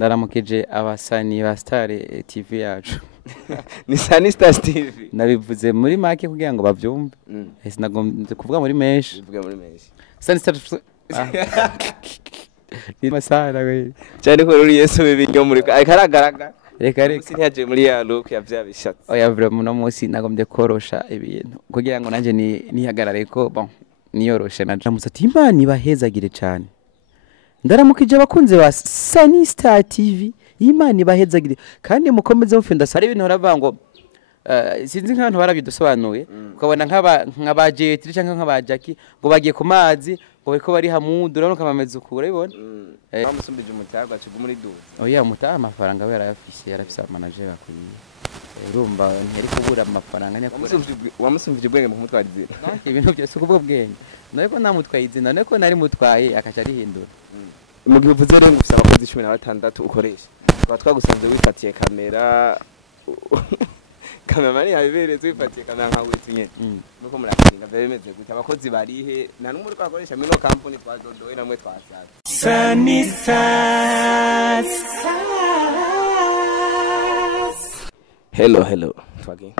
Ndaramukije abasani ba Star TV yacu. Ni Sanistars TV. Nabivuze muri make kugira ngo bavyumve. Ese nagomze kuvuga muri menshi. Bivuga muri menshi. Sanistars. Ni masara we. Cyane ko ruri Yesu bibinyo muri akaragaraga. Reka reka. Sinyaje muri ya look ya vyabishatse. Oya vraiment no munsi nagomze korosha ibintu. Kugira ngo nanje nihagarare ko bon niyoroshe naje musati Imana ibahezagire cyane. Ndaramukije abakunze ba Sanistars TV. Imana ibahezagire kandi mukomeze mufenda sare ibintu ravango sinzi nk'abantu barabidusobanuye ukabona nk'aba Jetu cyangwa nk'aba Jackie ngo bagiye ku mazi ngo bariko bari hamudu rano kamameze ukura ibona bamusumbije umutagwa cyo muri du oya mutaha amafaranga we yarafise manager akwiye urumva ntari kubura amafaranga wamusumbije ubwenge mu mutwara izina ibintu byose kubwo bwenge nako namutwaye izina nako nari mutwaye akaca rihindura mu gihe uvuze rero ngufisa abakozi 16 ukoresha twagusanze wifatiye kamera kamera yabiberetse wifatiye kamera nka Wetu nyene nuko murakinga bemeze gute abakozi barihe nta numwe twakoresha mino company twadodowe namwe twasatse Sanistars. Hello twagi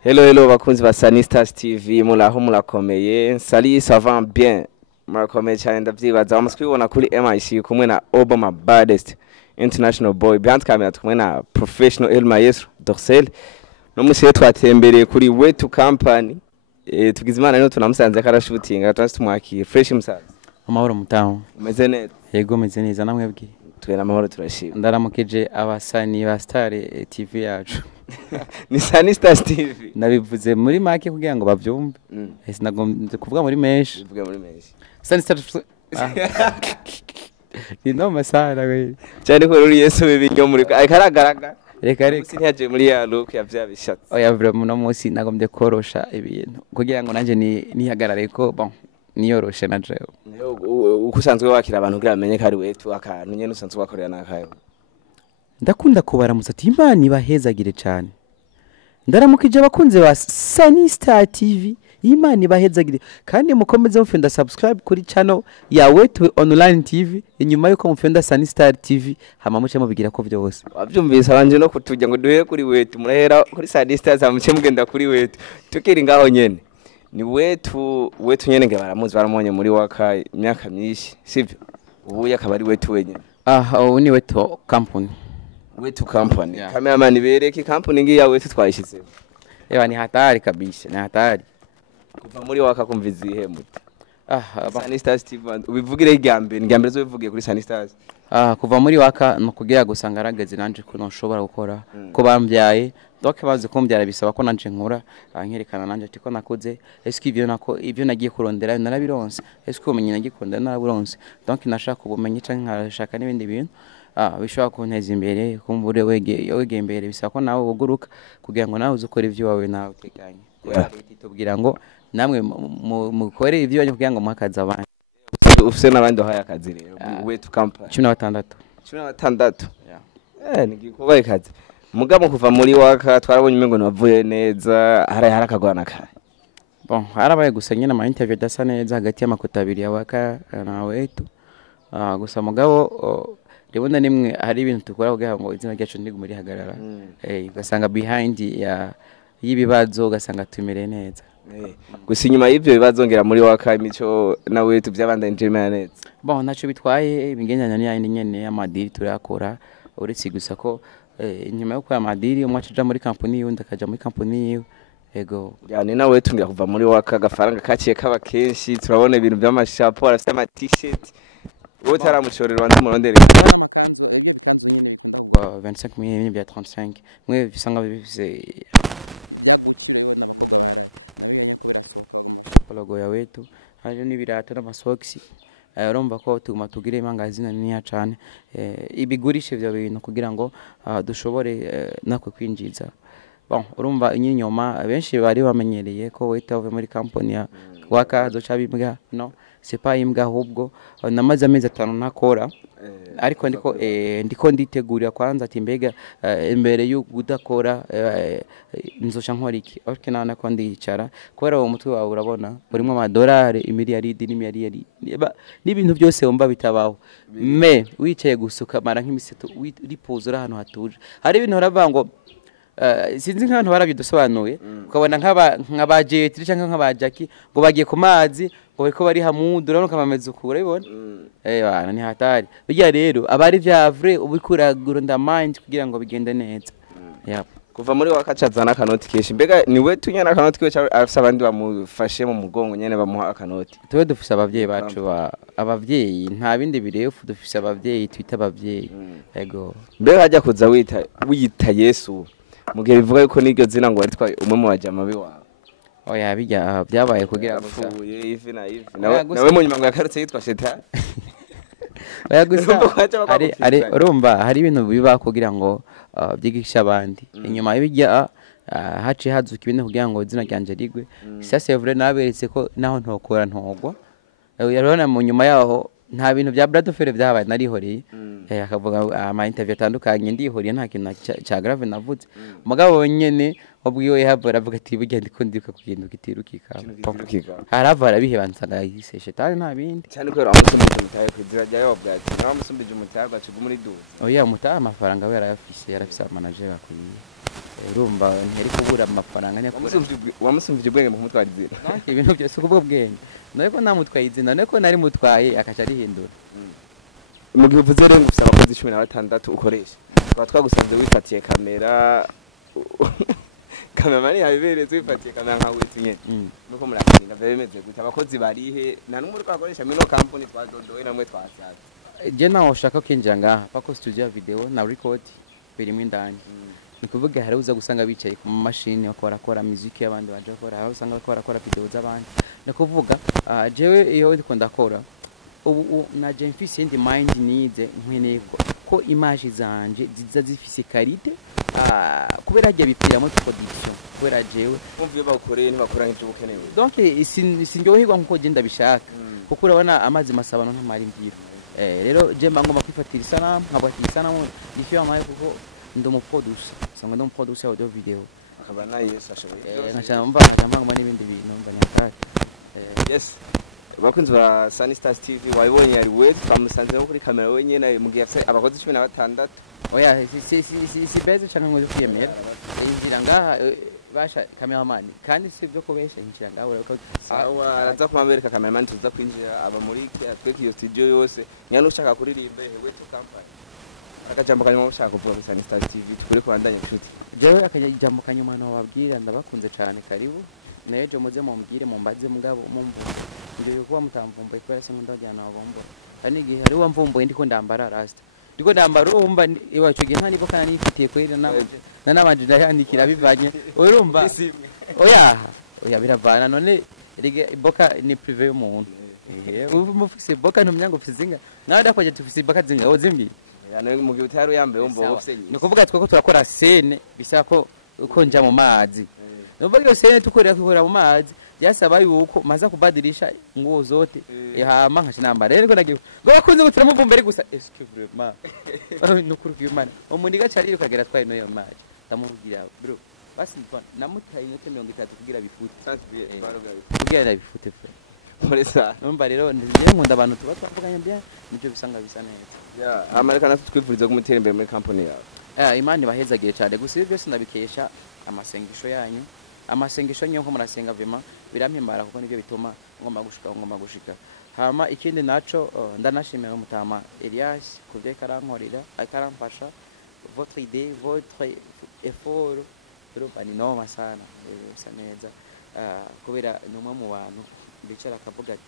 Hello bakunzi ba Sanistars TV muraho murakomeye sali ça va bien murakomeye cyane ndavyibaza amuskwibona kuri MIC kumwe na Obama Baddest International Boy behind camera kumwe na professional Yesu Dorsel no musiye twatembereye kuri Wetu company tugize imana rero tunamusanze karashootinga twastumwakira fresh musaza amahoro mutaho umeze neza yego meze neza namwebwe twera amahoro turashima ndaramukije abasani ba Star TV yacu ni Sanistars TV nabivuze muri make kugira ngo bavyumve ese nagomze kuvuga muri menshi bivuga muri menshi Sanistars. Ni no masara we. Cyane ko ruri Yesu bibinyo muri akaragaraga. Reka reka. Sinyaje muri ya look ya vyabishatse. Oya vraiment no munsi nagomze korosha ibintu kugira ngo nanje nihagarare ko bon niyoroshe naje. Ukusanzwe wakira abantu kugira amenye kari Wetu akantu nyene usanzwe wakorera nakayo. Ndakunda kubaramutsa ati Imana ibahezagire cyane. Ndaramukije abakunze ba Sanistars TV. Imana ibahezagire kandi mukomeze mufenda subscribe kuri channel ya Wetu online TV inyuma yuko mufenda Sanistars TV hama muce mubigira ko byose wabyumvise abanje no kutujya ngo duhere kuri Wetu murahera kuri Sanistars amuce mugenda kuri Wetu tukiri ngaho nyene ni Wetu nyene nge baramonye muri waka imyaka myinshi sivyo ubu yakaba ari Wetu wenyene ubu ni Wetu company yeah. Cameraman bereke company ngi ya Wetu twayishize ni hatari kabisa ni hatari kuva muri waka kumviza ihemute Sanistars TV ubivugire igambere zo bivugiye kuri Sanistars kuva muri waka no kugira gusanga ageze nanje ko nshobora gukora ko bambyaye donc bazi kumbyara bisaba ko nanje nkura nkerekana nanje tiko nakoze eske ivyo nagiye kurondera narabironse eske umenye nagikunda naraburonse donc nashaka ubumenyi canke nkashaka n'ibindi bintu bishobora kunteza imbere kumbure wege imbere bisaba ko nawe uguruka kugira ngo nawe uzukora ivyo wawe nawe utekanye tubwira ngo namwe mukore ivyo banye kugira ngo muhakaza abandi ufise nabandi haye akazi rero Wetu company 16 nigikubaye kazi mugabo kuva muri waka twarabonye umengo navuye neza harakagwana kare bon harabaye gusa nyine ama interview dasa neza hagati y'amakota abiri ya waka na Wetu gusa mugabo ribona nimwe hari ibintu tukora kugira ngo izina ryacu ndigumuri hagarara ugasanga behind y'ibibazo ugasanga tumere neza gusa inyuma y'ivyo bibazo ngera muri waka imico na Wetu byabanda injema neza bon naco bitwaye ibigendanya n'ayindi nyene amadiri turakora uretse gusa ko inyuma yo kwa amadiri umwacu ja muri company yundi akaja muri company yiwe ego yani na Wetu ngira kuva muri waka gafaranga kaciye kaba kenshi turabona ibintu by'amashapo arafite ama t-shirt wowe taramushorera wandi murondere 25 bya 35 mwe bisanga bifise logo ya Wetu haje n'ibirato n'amasoksi urumva ko tuguma tugire imangazina niya cyane ibigurishe byo bintu kugira ngo dushobore nakwe kwinjiza bon urumva inyinyoma benshi bari bamenyereye ko Wetu ave muri company ya waka zo cabibwa no c'est pas imbwa ahubwo namaze amezi 5 ntakora ariko ndiko nditegurira kwanza ati mbega imbere yo kudakora nzoca nkora iki ariko nana ko ndicara kubera uwo mutwe wawe urabona urimo amadolari imiliyaridi n'imiliyaridi n'ibintu byose wumva bitabaho me wicaye gusuka mara nk'imiseto ripozura hano hatuje hari ibintu uravuga ngo sinzi nk'abantu barabidusobanuye ukabona nk'abajetri cyangwa nk'abajaki ngo bagiye ku mazi ngo bariko bari hamudu urabona kamameze ukura ibona bana ni hatari bijya rero abari vyavre ubikuragura nda mind kugira ngo bigende neza kuva muri wakacaza n'akanoti keshi mbega ni Wetu nyana akanoti kwe afisa abandi bamufashe mu mugongo nyene bamuha akanoti tuwe dufise abavyeyi bacu abavyeyi nta bindi birefu dufise abavyeyi twita abavyeyi yego mbega hajya kuza wita Yesu mugihe bivuga yuko niryo zina ngo waritwaye umwe mu bajama biwawe oya bijya byabaye kugira ngo apfuye ivi na ivi nawe mu nyuma ngo yakarutse yitwa Shetani oya gusa ari urumva hari ibintu biba kugira ngo byigisha abandi inyuma y'ibijya haci hazuka ibintu kugira ngo izina ryanje rigwe ça c'est vrai naberetse ko naho ntokora ntogwa yarona mu nyuma yaho nta bintu bya Brad Fere byabaye narihoreye akavuga ama interview atandukanye ndihoriye nta kintu cya grave navuze mugabo nyene ubwiwe yahavura avuga ati burya ndiko kuginduka itirukika haravara bihebansaga yise Shetani nta bindi cyane ko amusumbije umutahe kuzira rya yobwa ati nawe amusumbije umutahe gacuga muri du oya umutahe amafaranga we yarafise manager akwiye urumva nteri kubura amafaranga wamusumbije ubwenge mu mutwe warizira ibintu byose kubwo bwenge nako namutwaye izina nako nari mutwaye akaca rihindura mu gihe uvuze rero ufite abakozi 16 ukoresha twa twagusanze wifatiye kamera kamera yabiberetse wifatiye kamera nka Wetu nyene nuko murakinga bemeze gute abakozi barihe nta numwe twakoresha mino company twadodoye namwe twasaza je naho ushaka kwinjira ngaha pako studio ya video na record birimo indani nikuvuga hari uza gusanga bicaye ku mashini bakora muziki y'abandi baje bakora aho usanga bakora video z'abandi nikuvuga jewe iyo ndiko ndakora ubu na je mfise indi mind nize nkwene ko image zanje ziza zifise qualité kubera je bipiramo production kubera jewe umvye bakoreye ni bakora nk'icyo ukenewe donc sinjohirwa nkuko je ndabishaka kuko urabona amazi masabano ntamari mbira rero je mba ngoma kwifatira isanamu nkabwatira isanamu ifiyo amaye kuko ndomuproduce sanga ndomuproduce audio video akaba na Yesu ashoboye nkacamba ngoma n'ibindi bintu mbanyakaka yes bakunzi ba Sanistars TV wabonye ari Wetu twamusanze kuri kamera wenyene mu gihe afite abakozi 16 oya si beze cyangwa ngo kwiyemera inzira ngaha basha cameraman kandi sibyo ko besha injira ngaho sawa araza kumwereka cameraman tuza kwinjira aba muri tweke iyo studio yose nyane ushaka kuririmba Wetu company akajambo kanyuma ushaka kuvuga Sanistars TV tukuri kubandanya nshuti jewe akajambo kanyuma no wabwira ndabakunze cyane karibu nayo je muze mumbwire mumbaze mugabo mumbu ngiye kuba mutamvumbuye kubera se ndajyana abombo kandi gihe ari wa mvumbuye ndiko ndambara rasta ndiko ndambara urumva iwacu gihe nta nibo kana nifitiye kwera na nabanje ndayandikira bivanye urumva oya biravana none rige iboka ni privé y'umuntu ubu mufise iboka ntumyango fizinga nawe ndakoje tufise iboka zinga ozimbi yani mu gihe utari yambaye umbo ufise ni kuvuga twako turakora scene bisaba ko nja mu mazi nuvuga iyo scene tukorera mu mazi yasaba yuko maza kubadirisha nguo zote hama nkashinamba rero nagiye ngo bakunze gutura muvumbere gusa excuse ma nukuri kwimana umuntu gacari ukagera twaye no yo maji ndamubwira bro basi namutaye inote 30 kugira bifute kugira bifute fe Polisa numva rero ndiye nkunda abantu tuba twavuganye bya nibyo bisanga bisa neza Amerika twifuriza kumutera imbere muri company yawe imani bahezagiye cyane gusa ibyo byose ndabikesha amasengesho yanyu amasengesho nyo nko murasenga vema birampimbara kuko nibyo bituma ngomba gushika hama ikindi naco ndanashimira umutama Elias kuvye karankorira akaramfasha votre idée votre effort rero ni noma sana bisa neza kubera numwe mu bantu bicara akavuga ati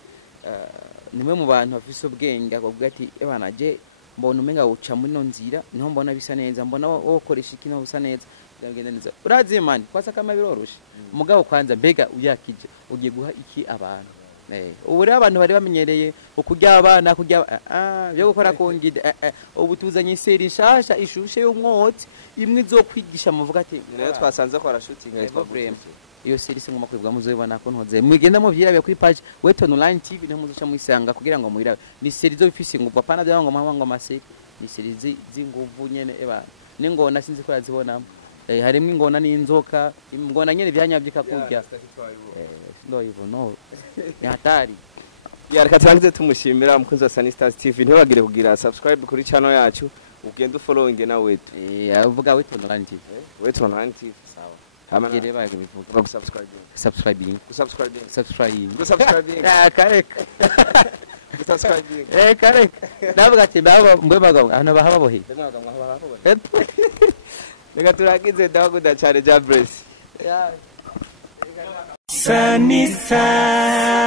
nimwe mu bantu bafise ubwenge akavuga ati ebana je mbona umenga uca muri no nzira niho mbona bisa neza mbona wokoresha ikino bisa neza byagenda neza urazi man kwasa kama biroroshe mugabo kwanza mbega uyakije ugiye guha iki abantu ubu rero abantu bari bamenyereye ukujya abana kujya byo gukora kongide ubu tuzanye seri nshasha ishushe y'umwotsi imwe zo kwigisha muvuga ati nayo twasanze ko arashooting yitwa problem iyo series ngoma kwibwa muzoyibona ko ntoze mugenda mu vyirabe kuri page Wetu online TV niho muzoca mwisanga kugira ngo muirabe ni series zo bifise nguvu apana bya ngo amaseri ni series z'inguvu nyene eba n'ingona sinzi ko yazibonamo harimo ingona n'inzoka ingona nyene byanyabyika kurya ndo hivyo no ni hatari reka turangize tumushimira umukunzi wa Sanistars TV ntibagire kugira subscribe kuri channel yacu ugenda ufollowing na Wetu avuga Wetu online TV Wetu online TV sawa hamana gere baye bivuga subscribing kareka kareka navuga ati baba mbwe bagabo hano bahababohe reka turangize ndaguda cyane Jabresi Sanistars